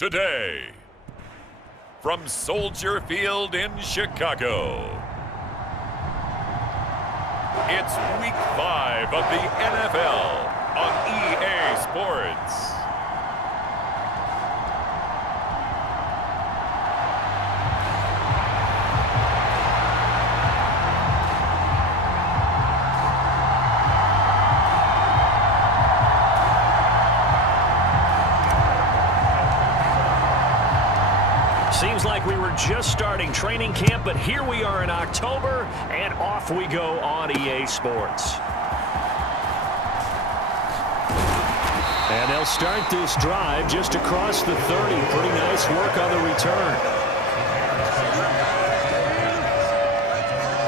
today. From Soldier Field in Chicago, it's Week 5 of the NFL on EA Sports. Seems like we were just starting training camp, but here we are in October, and off we go on EA Sports. And they'll start this drive just across the 30. Pretty nice work on the return.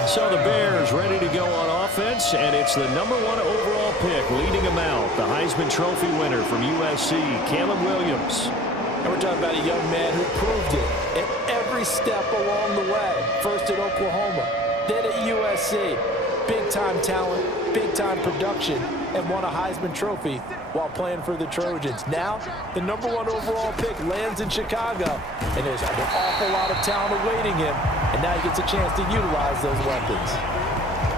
So the Bears ready to go on offense, and it's the #1 overall pick leading them out, the Heisman Trophy winner from USC, Caleb Williams. And we're talking about a young man who proved it at every step along the way. First at Oklahoma, then at USC. Big-time talent, big-time production, and won a Heisman Trophy while playing for the Trojans. Now, the #1 overall pick lands in Chicago, and there's an awful lot of talent awaiting him, and now he gets a chance to utilize those weapons.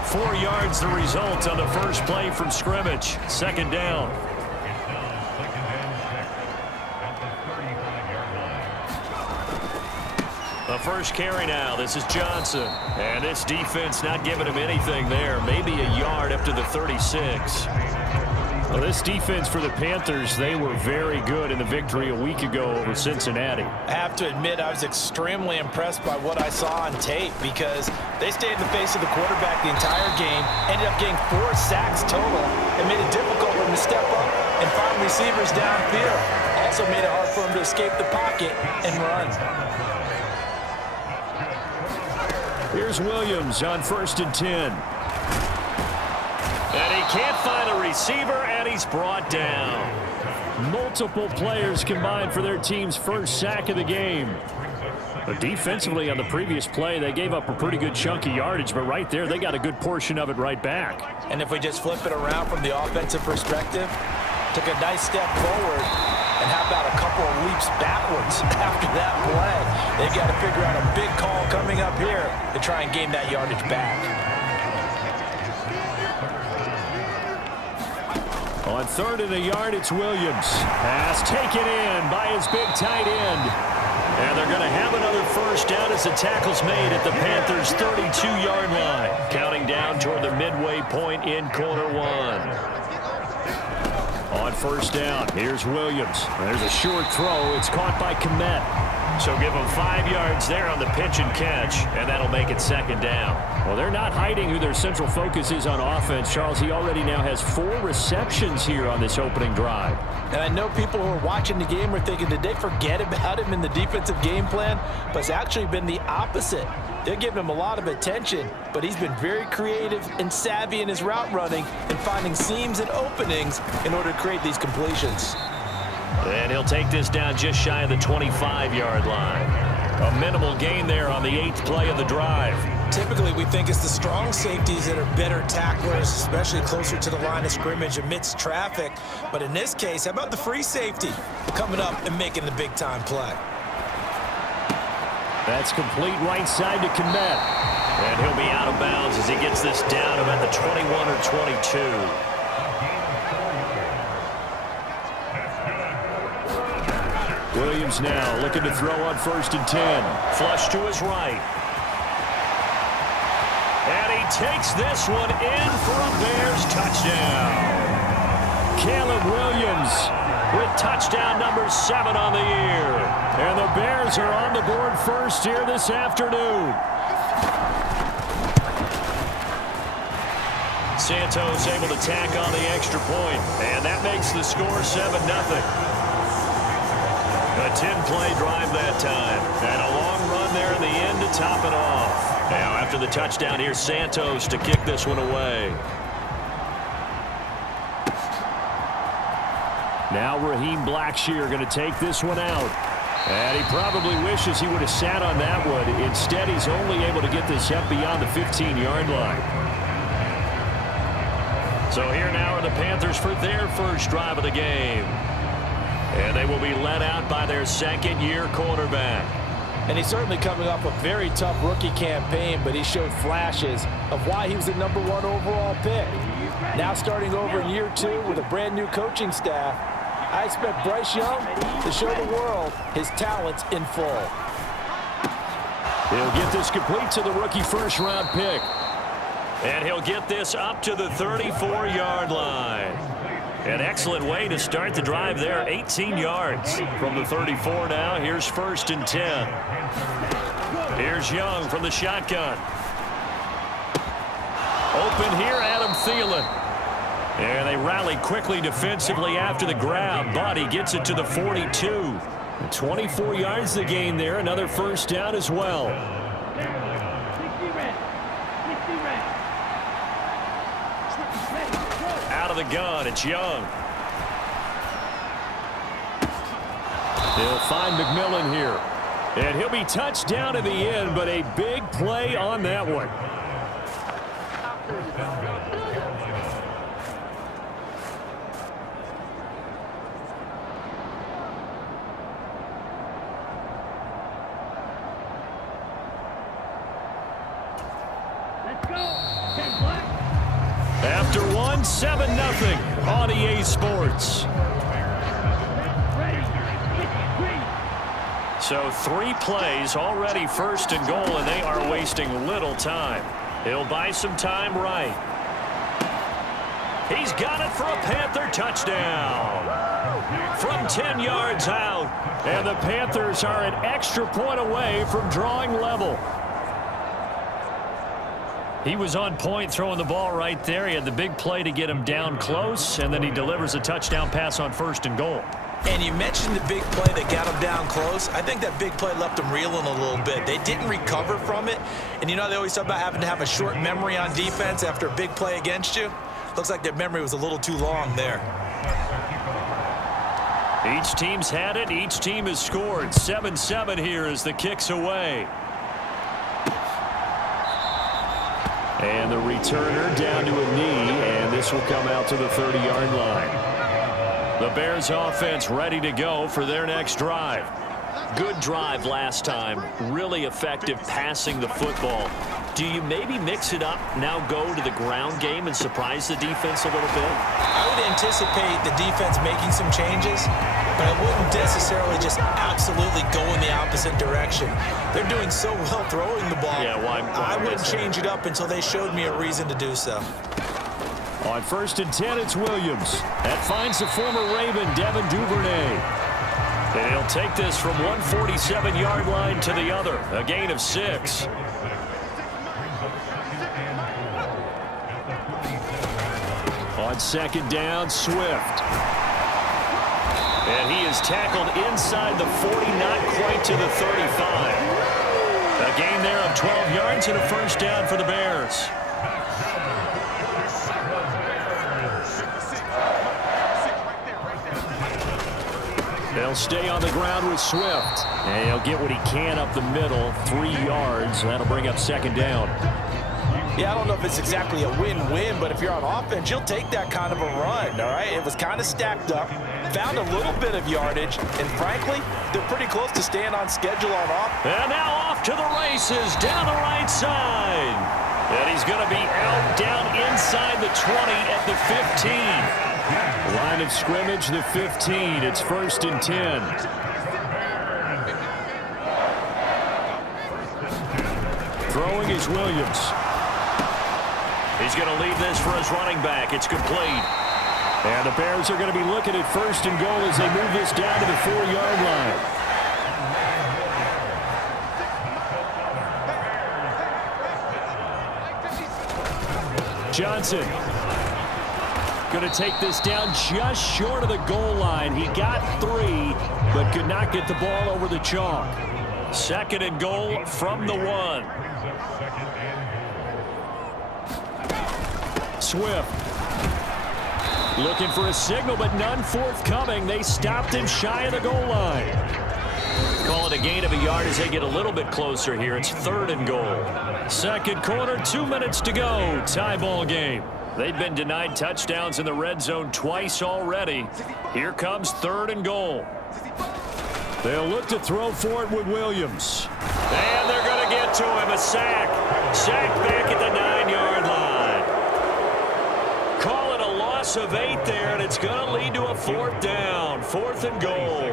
4 yards the result on the first play from scrimmage. Second down. The first carry now. This is Johnson. And this defense not giving him anything there. Maybe a yard up to the 36. Well, this defense for the Panthers, they were very good in the victory a week ago over Cincinnati. I have to admit, I was extremely impressed by what I saw on tape because they stayed in the face of the quarterback the entire game, ended up getting 4 sacks total, and made it difficult for him to step up and find receivers downfield. Also made it hard for him to escape the pocket and run. Here's Williams on 1st and 10. And he can't find a receiver, and he's brought down. Multiple players combined for their team's first sack of the game. But defensively on the previous play, they gave up a pretty good chunk of yardage, but right there, they got a good portion of it right back. And if we just flip it around from the offensive perspective, took a nice step forward, and how about a couple of leaps backwards after that play? They've got to figure out a big call coming up here to try and gain that yardage back. On 3rd and a yard, it's Williams. Pass taken in by his big tight end. And they're going to have another first down as the tackle's made at the Panthers' 32-yard line. Counting down toward the midway point in quarter 1. On 1st down, here's Williams. There's a short throw. It's caught by Kmet. So give him 5 yards there on the pitch and catch, and that'll make it 2nd down. Well, they're not hiding who their central focus is on offense. Charles, he already now has 4 receptions here on this opening drive. And I know people who are watching the game are thinking, did they forget about him in the defensive game plan? But it's actually been the opposite. They're giving him a lot of attention, but he's been very creative and savvy in his route running and finding seams and openings in order to create these completions. And he'll take this down just shy of the 25-yard line. A minimal gain there on the 8th play of the drive. Typically, we think it's the strong safeties that are better tacklers, especially closer to the line of scrimmage amidst traffic. But in this case, how about the free safety coming up and making the big-time play? That's complete right side to Kmet. And he'll be out of bounds as he gets this down about the 21 or 22. Williams now looking to throw on 1st and 10. Flush to his right. And he takes this one in for a Bears touchdown. Caleb Williams with touchdown number 7 on the year. And the Bears are on the board first here this afternoon. Santos able to tack on the extra point, and that makes the score 7-0. A 10-play drive that time, and a long run there in the end to top it off. Now after the touchdown, here's Santos to kick this one away. Now Raheem Blackshear going to take this one out. And he probably wishes he would have sat on that one. Instead, he's only able to get this up beyond the 15-yard line. So here now are the Panthers for their first drive of the game. And they will be led out by their second-year quarterback. And he's certainly coming off a very tough rookie campaign, but he showed flashes of why he was the #1 overall pick. Now starting over in year 2 with a brand-new coaching staff, I expect Bryce Young to show the world his talents in full. He'll get this complete to the rookie first-round pick. And he'll get this up to the 34-yard line. An excellent way to start the drive there, 18 yards. From the 34 now, here's 1st and 10. Here's Young from the shotgun. Open here, Adam Thielen. And they rally quickly defensively after the grab, but he gets it to the 42. 24 yards the gain there, another first down as well. Out of the gun, it's Young. They'll find McMillan here. And he'll be touched down in the end, but a big play on that one. After one, 7-0 on EA Sports. So 3 plays, already 1st and goal, and they are wasting little time. He'll buy some time right. He's got it for a Panther touchdown. From 10 yards out, and the Panthers are an extra point away from drawing level. He was on point throwing the ball right there. He had the big play to get him down close, and then he delivers a touchdown pass on 1st and goal. And you mentioned the big play that got him down close. I think that big play left him reeling a little bit. They didn't recover from it. And you know they always talk about having to have a short memory on defense after a big play against you. Looks like their memory was a little too long there. Each team's had it. Each team has scored. 7-7 here as the kick's away. And the returner down to a knee, and this will come out to the 30-yard line. The Bears offense ready to go for their next drive. Good drive last time. Really effective passing the football. Do you maybe mix it up, now go to the ground game and surprise the defense a little bit? I would anticipate the defense making some changes, but I wouldn't necessarily just absolutely go in the opposite direction. They're doing so well throwing the ball. Yeah, why I wouldn't change it up until they showed me a reason to do so. On 1st and 10, it's Williams. That finds the former Raven, Devin Duvernay. And he'll take this from 147-yard line to the other. A gain of 6. On 2nd down, Swift. And he is tackled inside the 40, not quite to the 35. A gain there of 12 yards and a first down for the Bears. They'll stay on the ground with Swift. And he'll get what he can up the middle, 3 yards. That'll bring up 2nd down. Yeah, I don't know if it's exactly a win-win, but if you're on offense, you'll take that kind of a run, all right? It was kind of stacked up, found a little bit of yardage, and frankly, they're pretty close to staying on schedule on offense. And now off to the races, down the right side. And he's going to be out down inside the 20 at the 15. Line of scrimmage, the 15. It's 1st and 10. Throwing is Williams. He's going to leave this for his running back. It's complete. And the Bears are going to be looking at 1st and goal as they move this down to the 4-yard line. Johnson going to take this down just short of the goal line. He got 3, but could not get the ball over the chalk. 2nd and goal from the 1. Swift looking for a signal, but none forthcoming. They stopped him shy of the goal line. Call it a gain of a yard as they get a little bit closer here. It's 3rd and goal. 2nd quarter, 2 minutes to go. Tie ball game. They've been denied touchdowns in the red zone twice already. Here comes 3rd and goal. They'll look to throw for it with Williams. And they're going to get to him. A sack. Sack back at the 9-yard line. Call it a loss of 8 there, and it's going to lead to a 4th down. 4th and goal.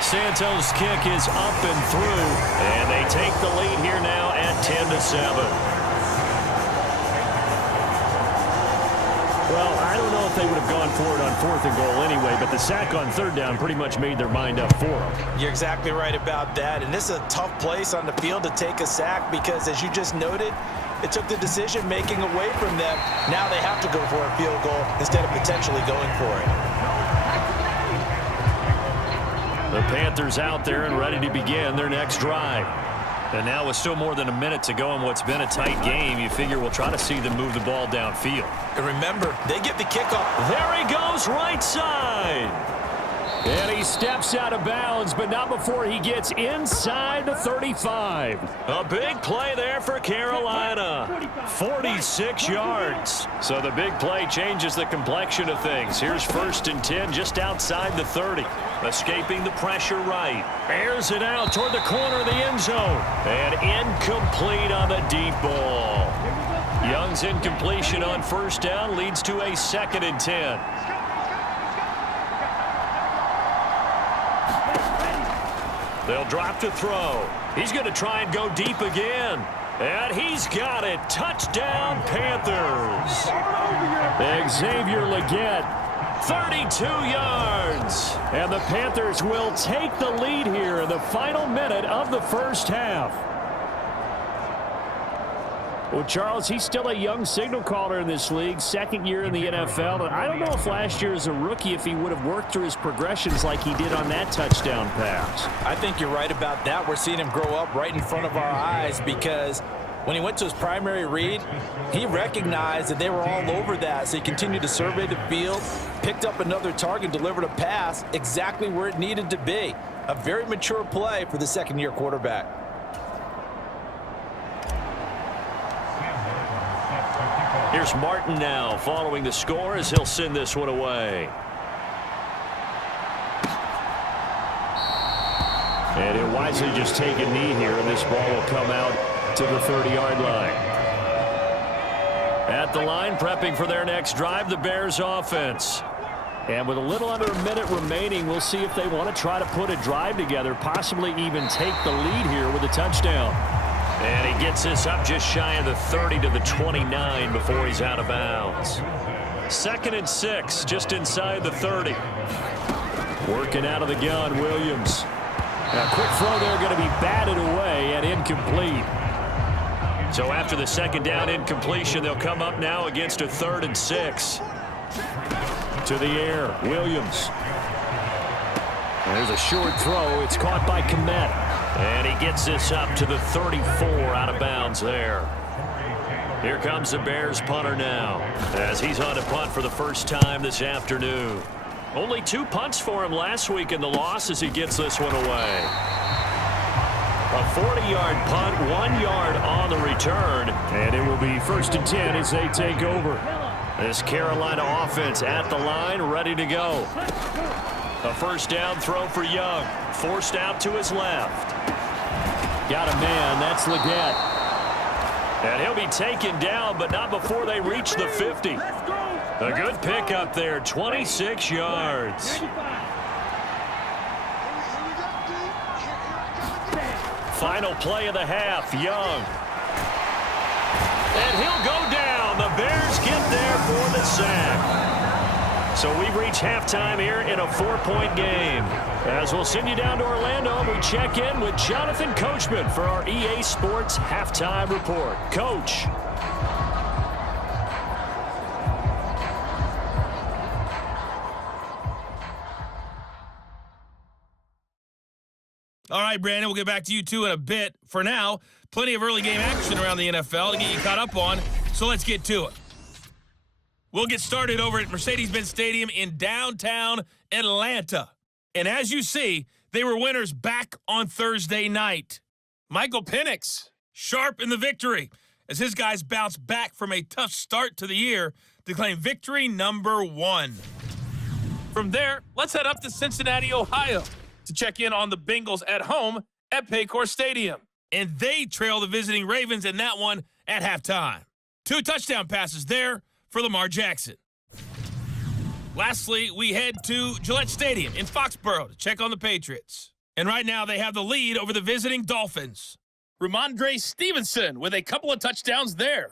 Santos' kick is up and through, and they take the lead here now at 10-7. Well, I don't know if they would have gone for it on 4th and goal anyway, but the sack on 3rd down pretty much made their mind up for them. You're exactly right about that, and this is a tough place on the field to take a sack because, as you just noted, it took the decision-making away from them. Now they have to go for a field goal instead of potentially going for it. The Panthers out there and ready to begin their next drive. And now with still more than a minute to go in what's been a tight game, you figure we'll try to see them move the ball downfield. And remember, they get the kickoff. There he goes, right side. And he steps out of bounds, but not before he gets inside the 35. A big play there for Carolina. 46 yards. So the big play changes the complexion of things. Here's 1st and 10 just outside the 30. Escaping the pressure right. Airs it out toward the corner of the end zone. And incomplete on the deep ball. Young's incompletion on 1st down leads to a 2nd and 10. They'll drop to throw. He's going to try and go deep again. And he's got it. Touchdown, Panthers. Xavier Legette, 32 yards. And the Panthers will take the lead here in the final minute of the 1st half. Well, Charles, he's still a young signal caller in this league, 2nd year in the NFL. And I don't know if last year as a rookie if he would have worked through his progressions like he did on that touchdown pass. I think you're right about that. We're seeing him grow up right in front of our eyes because when he went to his primary read, he recognized that they were all over that. So he continued to survey the field, picked up another target, delivered a pass exactly where it needed to be. A very mature play for the 2nd-year quarterback. Here's Martin now following the score as he'll send this one away. And he'll wisely just take a knee here, and this ball will come out to the 30-yard line. At the line, prepping for their next drive, the Bears offense. And with a little under a minute remaining, we'll see if they want to try to put a drive together, possibly even take the lead here with a touchdown. And he gets this up just shy of the 30 to the 29 before he's out of bounds. 2nd and 6, just inside the 30. Working out of the gun, Williams. A quick throw there going to be batted away and incomplete. So after the 2nd down incompletion, they'll come up now against a 3rd and 6. To the air, Williams. There's a short throw. It's caught by Komet. And he gets this up to the 34 out of bounds there. Here comes the Bears punter now as he's on to punt for the first time this afternoon. Only 2 punts for him last week in the loss as he gets this one away. A 40-yard punt, 1 yard on the return. And it will be 1st and 10 as they take over. This Carolina offense at the line, ready to go. A 1st down throw for Young. Forced out to his left. Got a man. That's Legette. And he'll be taken down, but not before they reach the 50. A good pickup there, 26 yards. Final play of the half, Young. And he'll go down. The Bears get there for the sack. So we've reached halftime here in a 4-point game. As we'll send you down to Orlando, we check in with Jonathan Coachman for our EA Sports Halftime Report. Coach. All right, Brandon, we'll get back to you, too, in a bit. For now, plenty of early game action around the NFL to get you caught up on, so let's get to it. We'll get started over at Mercedes-Benz Stadium in downtown Atlanta. And as you see, they were winners back on Thursday night. Michael Penix, sharp in the victory, as his guys bounce back from a tough start to the year to claim victory number 1. From there, let's head up to Cincinnati, Ohio, to check in on the Bengals at home at Paycor Stadium. And they trail the visiting Ravens in that one at halftime. 2 touchdown passes there for Lamar Jackson. Lastly, we head to Gillette Stadium in Foxborough to check on the Patriots. And right now they have the lead over the visiting Dolphins. Ramondre Stevenson with a couple of touchdowns there.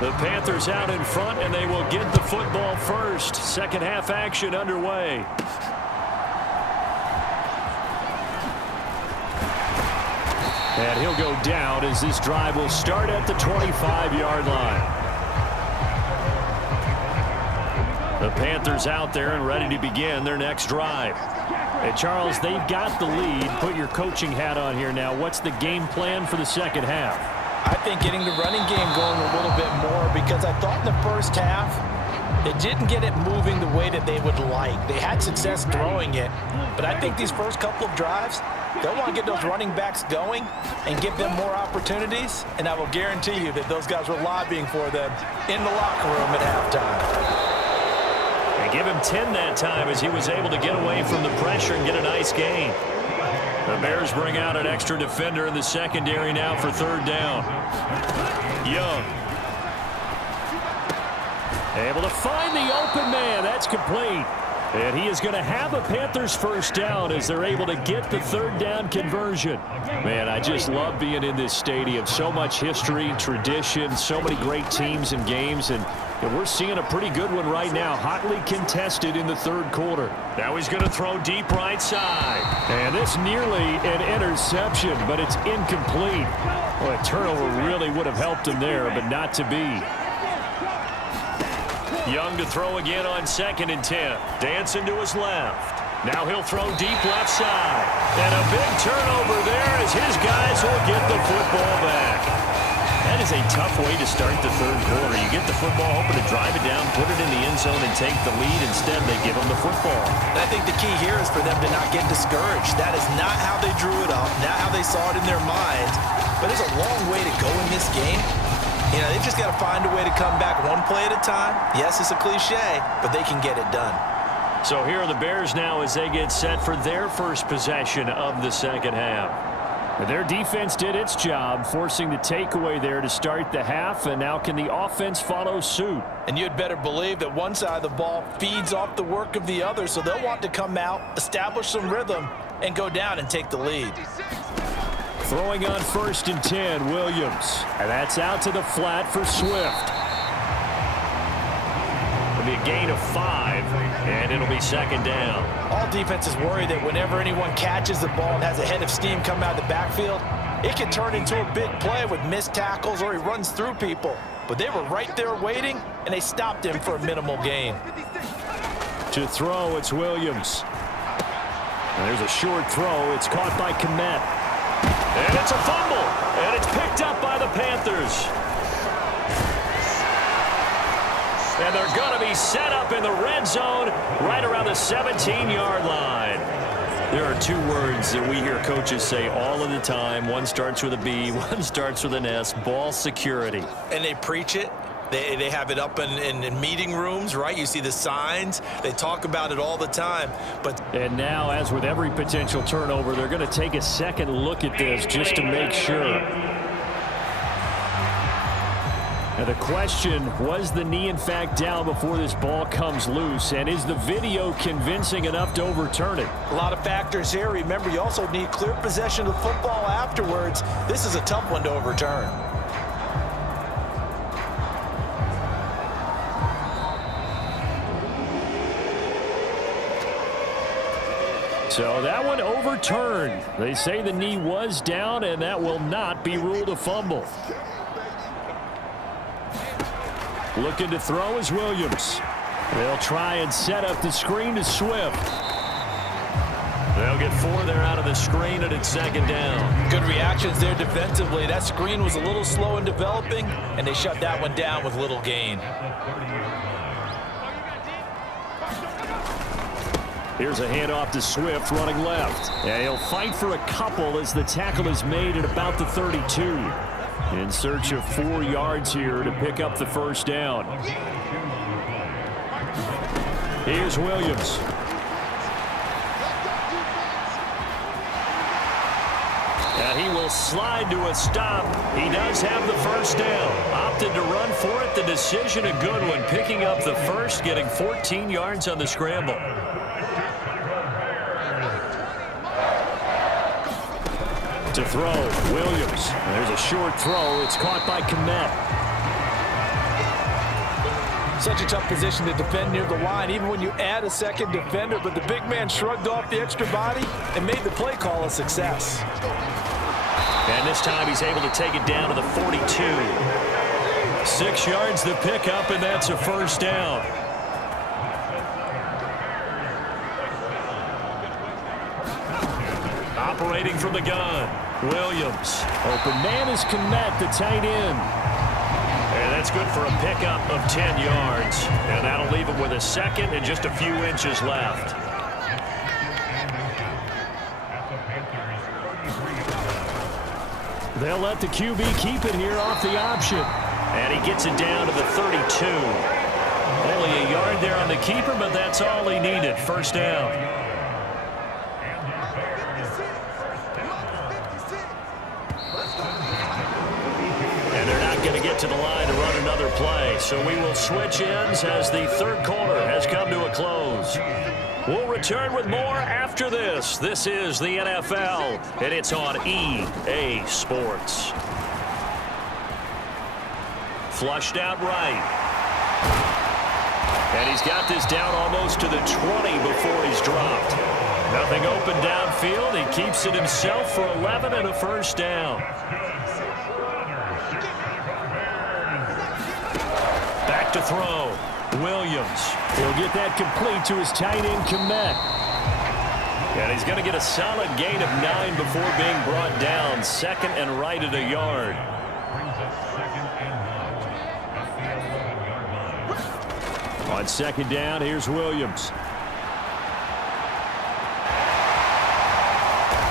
The Panthers out in front, and they will get the football first. Second half action underway. And he'll go down as this drive will start at the 25-yard line. The Panthers out there and ready to begin their next drive. Hey, Charles, they've got the lead. Put your coaching hat on here now. What's the game plan for the second half? I think getting the running game going a little bit more, because I thought in the first half they didn't get it moving the way that they would like. They had success throwing it, but I think these first couple of drives, they'll want to get those running backs going and give them more opportunities, and I will guarantee you that those guys were lobbying for them in the locker room at halftime. They give him 10 that time as he was able to get away from the pressure and get a nice gain. The Bears bring out an extra defender in the secondary now for third down. Young. Able to find the open man. That's complete. And he is going to have a Panthers first down as they're able to get the third down conversion. Man, I just love being in this stadium. So much history, tradition, so many great teams and games. And we're seeing a pretty good one right now, hotly contested in the third quarter. Now he's going to throw deep right side. And this nearly an interception, but it's incomplete. Well, a turnover really would have helped him there, but not to be. Young to throw again on 2nd and 10. Dancing to his left. Now he'll throw deep left side. And a big turnover there as his guys will get the football back. That is a tough way to start the third quarter. You get the football, hoping to drive it down, put it in the end zone, and take the lead. Instead, they give them the football. And I think the key here is for them to not get discouraged. That is not how they drew it up, not how they saw it in their minds. But there's a long way to go in this game. You know, they've just got to find a way to come back one play at a time. Yes, it's a cliche, but they can get it done. So here are the Bears now as they get set for their first possession of the second half. Their defense did its job, forcing the takeaway there to start the half, and now can the offense follow suit? And you'd better believe that one side of the ball feeds off the work of the other, so they'll want to come out, establish some rhythm, and go down and take the lead. Throwing on 1st and 10, Williams. And that's out to the flat for Swift. It'll be a gain of 5, and it'll be 2nd down. All defenses worry that whenever anyone catches the ball and has a head of steam come out of the backfield, it can turn into a big play with missed tackles or he runs through people. But they were right there waiting, and they stopped him for a minimal gain. To throw, it's Williams. And there's a short throw. It's caught by Kmet. And it's a fumble, and it's picked up by the Panthers. And they're going to be set up in the red zone right around the 17-yard line. There are 2 words that we hear coaches say all of the time. One starts with a B, one starts with an S, ball security. And they preach it. They have it up in meeting rooms, right? You see the signs. They talk about it all the time. And now, as with every potential turnover, they're going to take a second look at this just to make sure. Now the question, was the knee in fact down before this ball comes loose? And is the video convincing enough to overturn it? A lot of factors here. Remember, you also need clear possession of the football afterwards. This is a tough one to overturn. So that one overturned. They say the knee was down, and that will not be ruled a fumble. Looking to throw is Williams. They'll try and set up the screen to Swift. They'll get before they're out of the screen and it's second down. Good reactions there defensively. That screen was a little slow in developing, and they shut that one down with little gain. Here's a handoff to Swift running left. And he'll fight for a couple as the tackle is made at about the 32. In search of 4 yards here to pick up the first down. Here's Williams. And he will slide to a stop. He does have the first down. Opted to run for it. The decision a good one. Picking up the first, getting 14 yards on the scramble. To throw, Williams. There's a short throw. It's caught by Kmet. Such a tough position to defend near the line, even when you add a second defender, but the big man shrugged off the extra body and made the play call a success. And this time he's able to take it down to the 42. 6 yards the pickup, and that's a first down. Operating from the gun, Williams. Open man is Kmet, the tight end. And that's good for a pickup of 10 yards. And that'll leave him with a second and just a few inches left. They'll let the QB keep it here off the option. And he gets it down to the 32. Only a yard there on the keeper, but that's all he needed. First down. And they're not going to get to the line to run another play. So we will switch ends as the third quarter has come to a close. We'll return with more after this. This is the NFL, and it's on EA Sports. Flushed out right. And he's got this down almost to the 20 before he's dropped. Nothing open downfield. He keeps it himself for 11 and a first down. Back to throw. Williams. He'll get that complete to his tight end, Kmet. And he's going to get a solid gain of 9 before being brought down. Second and right at a yard. On second down, here's Williams.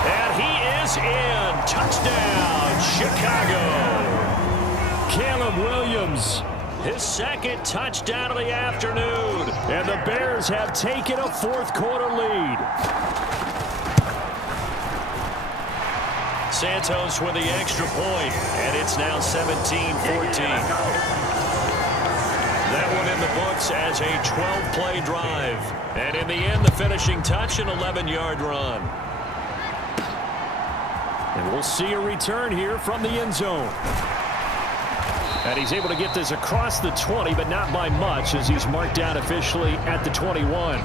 And he is in. Touchdown, Chicago. Caleb Williams. His second touchdown of the afternoon. And the Bears have taken a fourth quarter lead. Santos with the extra point, and it's now 17-14. That one in the books as a 12-play drive. And in the end, the finishing touch, an 11-yard run. And we'll see a return here from the end zone. And he's able to get this across the 20, but not by much, as he's marked down officially at the 21.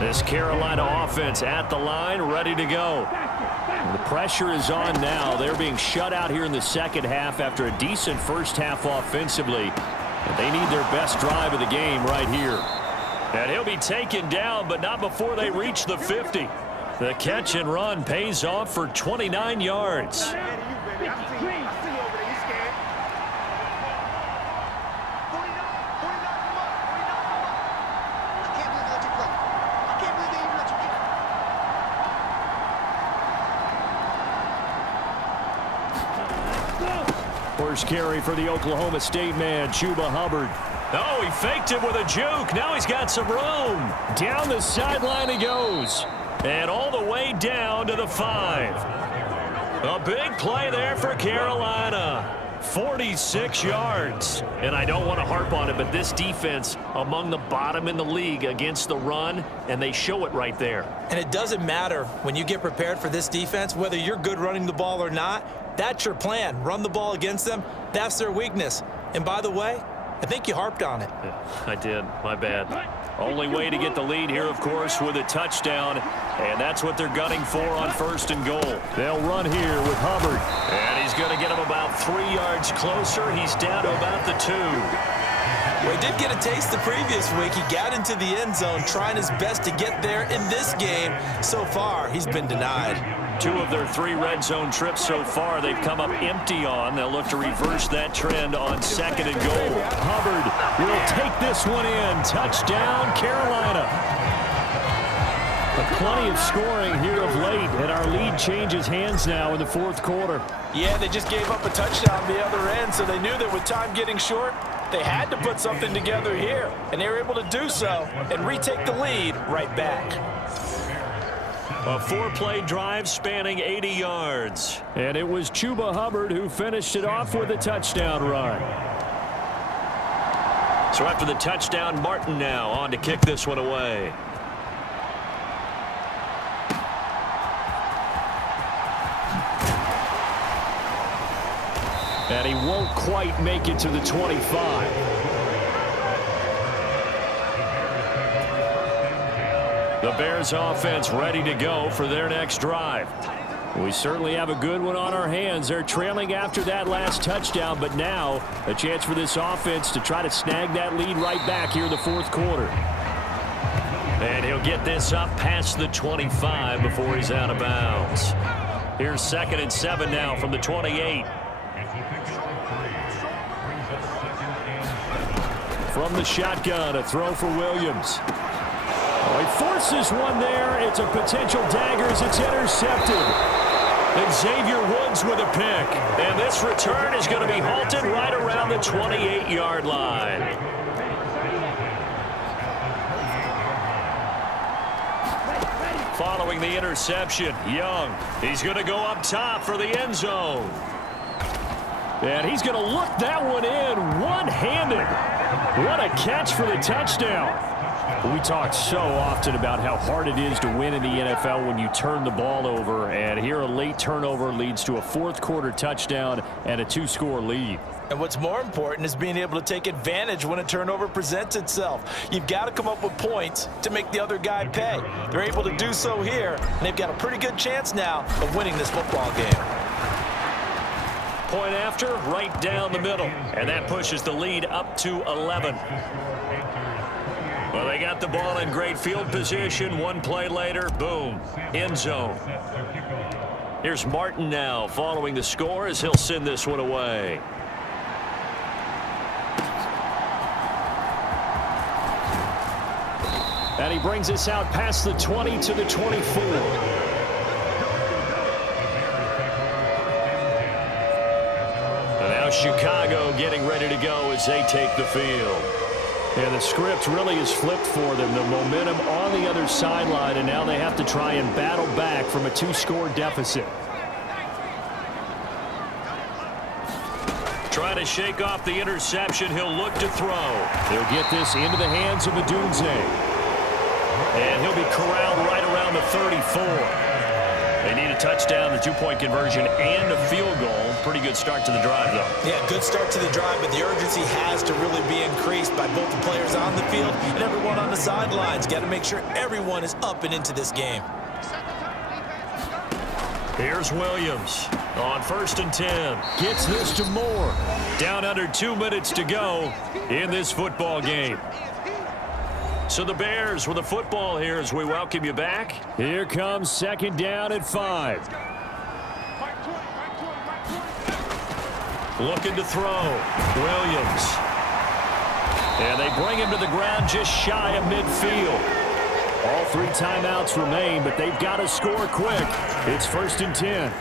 This Carolina offense at the line, ready to go. The pressure is on now. They're being shut out here in the second half after a decent first half offensively. And they need their best drive of the game right here. And he'll be taken down, but not before they reach the 50. The catch and run pays off for 29 yards. First carry for the Oklahoma State man, Chuba Hubbard. Oh, he faked it with a juke. Now he's got some room. Down the sideline he goes. And all the way down to the 5. A big play there for Carolina. 46 yards. And I don't want to harp on it, but this defense among the bottom in the league against the run, and they show it right there. And it doesn't matter when you get prepared for this defense, whether you're good running the ball or not. That's your plan. Run the ball against them. That's their weakness. And by the way, I think you harped on it. Yeah, I did. My bad. Only way to get the lead here, of course, with a touchdown. And that's what they're gunning for on 1st and goal. They'll run here with Hubbard. And he's going to get him about 3 yards closer. He's down to about the 2. Well, he did get a taste the previous week. He got into the end zone, trying his best to get there in this game. So far, he's been denied. 2 of their 3 red zone trips so far they've come up empty on. They'll look to reverse that trend on 2nd and goal. Hubbard will take this one in. Touchdown, Carolina. But plenty of scoring here of late, and our lead changes hands now in the 4th quarter. Yeah, they just gave up a touchdown the other end, so they knew that with time getting short, they had to put something together here, and they were able to do so and retake the lead right back. A 4-play drive spanning 80 yards. And it was Chuba Hubbard who finished it off with a touchdown run. So after the touchdown, Martin now on to kick this one away. And he won't quite make it to the 25. The Bears offense ready to go for their next drive. We certainly have a good one on our hands. They're trailing after that last touchdown, but now a chance for this offense to try to snag that lead right back here in the 4th quarter. And he'll get this up past the 25 before he's out of bounds. Here's 2nd and 7 now from the 28. From the shotgun, a throw for Williams. He forces one there. It's a potential dagger as it's intercepted. And Xavier Woods with a pick. And this return is going to be halted right around the 28-yard line. Following the interception, Young. He's going to go up top for the end zone. And he's going to look that one in one-handed. What a catch for the touchdown. We talk so often about how hard it is to win in the NFL when you turn the ball over, and here a late turnover leads to a 4th quarter touchdown and a 2-score lead. And what's more important is being able to take advantage when a turnover presents itself. You've got to come up with points to make the other guy pay. They're able to do so here, and they've got a pretty good chance now of winning this football game. Point after, right down the middle, and that pushes the lead up to 11. Well, they got the ball in great field position. 1 play later, boom, end zone. Here's Martin now following the score as he'll send this one away. And he brings us out past the 20 to the 24. And now Chicago getting ready to go as they take the field. And the script really is flipped for them. The momentum on the other sideline, and now they have to try and battle back from a 2-score deficit. Trying to shake off the interception. He'll look to throw. He'll get this into the hands of Adunze. And he'll be corralled right around the 34. They need a touchdown, the 2-point conversion, and a field goal. Pretty good start to the drive, though. Yeah, good start to the drive, but the urgency has to really be increased by both the players on the field and everyone on the sidelines. Got to make sure everyone is up and into this game. Here's Williams on 1st and 10. Gets this to Moore. Down under 2 minutes to go in this football game. So the Bears with the football here as we welcome you back. Here comes 2nd down at 5. Looking to throw. Williams. And they bring him to the ground just shy of midfield. All 3 timeouts remain, but they've got to score quick. It's 1st and 10.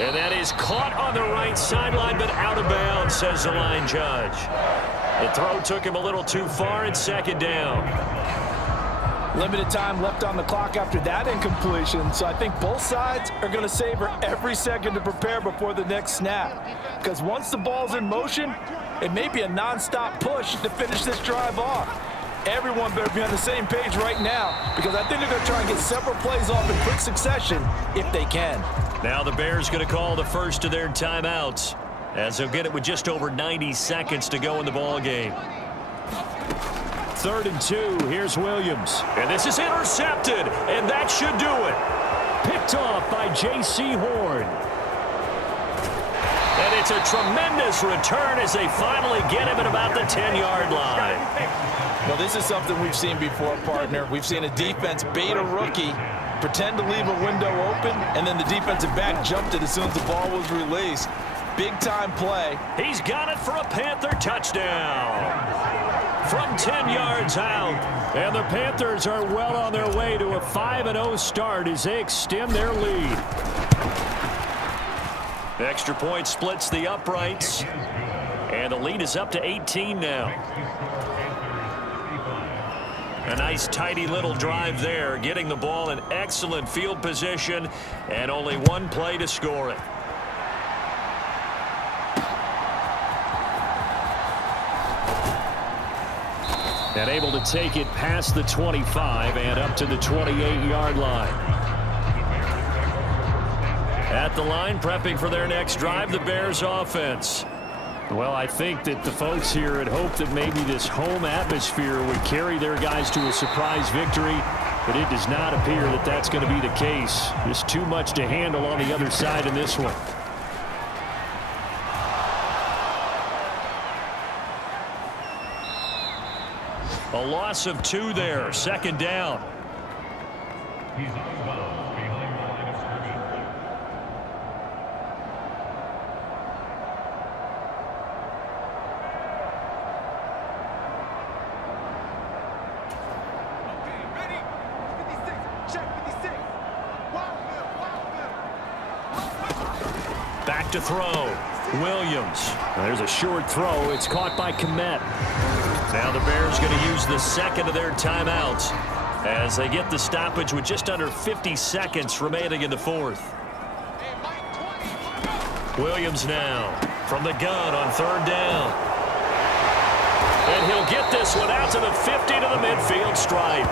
And that is caught on the right sideline, but out of bounds, says the line judge. The throw took him a little too far. It's 2nd down. Limited time left on the clock after that incompletion, so I think both sides are going to savor every second to prepare before the next snap. Because once the ball's in motion, it may be a non-stop push to finish this drive off. Everyone better be on the same page right now, because I think they're going to try and get several plays off in quick succession if they can. Now the Bears going to call the first of their timeouts, as they'll get it with just over 90 seconds to go in the ball game. 3rd and 2. Here's Williams. And this is intercepted, and that should do it. Picked off by J.C. Horn. And it's a tremendous return as they finally get him at about the 10-yard line. Well, this is something we've seen before, partner. We've seen a defense bait a rookie, pretend to leave a window open, and then the defensive back jumped it as soon as the ball was released. Big-time play. He's got it for a Panther touchdown. From 10 yards out. And the Panthers are well on their way to a 5-0 start as they extend their lead. The extra point splits the uprights. And the lead is up to 18 now. A nice, tidy little drive there, getting the ball in excellent field position, and only one play to score it. And able to take it past the 25 and up to the 28-yard line. At the line, prepping for their next drive, the Bears offense. Well, I think that the folks here had hoped that maybe this home atmosphere would carry their guys to a surprise victory, but it does not appear that that's going to be the case. Just too much to handle on the other side in this one. A loss of 2 there, 2nd down. Back to throw. Williams. There's a short throw. It's caught by Komet. Now the Bears going to use the second of their timeouts as they get the stoppage with just under 50 seconds remaining in the 4th. Williams now from the gun on 3rd down. And he'll get this one out to the 50 to the midfield stripe.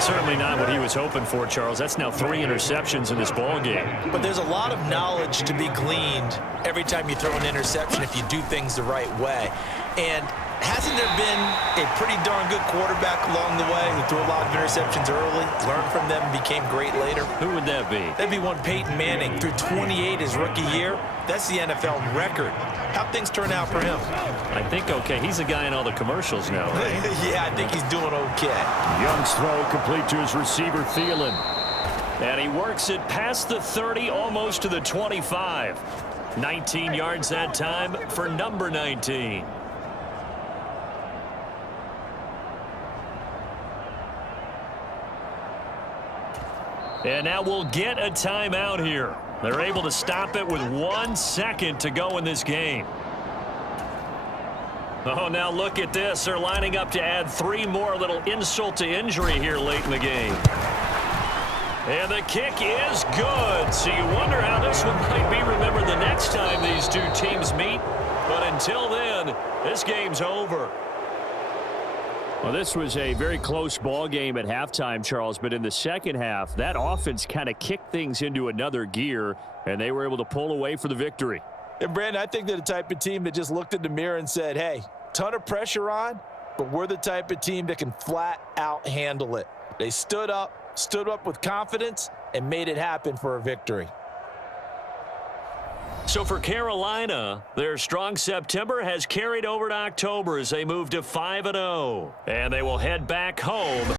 Certainly not what he was hoping for, Charles. That's now 3 interceptions in this ball game. But there's a lot of knowledge to be gleaned every time you throw an interception if you do things the right way. And hasn't there been a pretty darn good quarterback along the way who threw a lot of interceptions early, learned from them, and became great later? Who would that be? That'd be one Peyton Manning. Threw 28 his rookie year. That's the NFL record. How'd things turn out for him? I think okay. He's a guy in all the commercials now, right? Yeah, I think he's doing okay. Young's throw complete to his receiver, Thielen. And he works it past the 30, almost to the 25. 19 yards that time for number 19. And now we'll get a timeout here. They're able to stop it with 1 second to go in this game. Oh, now look at this. They're lining up to add 3 more, little insult to injury here late in the game. And the kick is good. So you wonder how this one might be remembered the next time these two teams meet. But until then, this game's over. Well, this was a very close ball game at halftime, Charles, but in the second half, that offense kind of kicked things into another gear, and they were able to pull away for the victory. And, Brandon, I think they're the type of team that just looked in the mirror and said, hey, ton of pressure on, but we're the type of team that can flat out handle it. They stood up with confidence, and made it happen for a victory. So for Carolina, their strong September has carried over to October as they move to 5-0. And they will head back home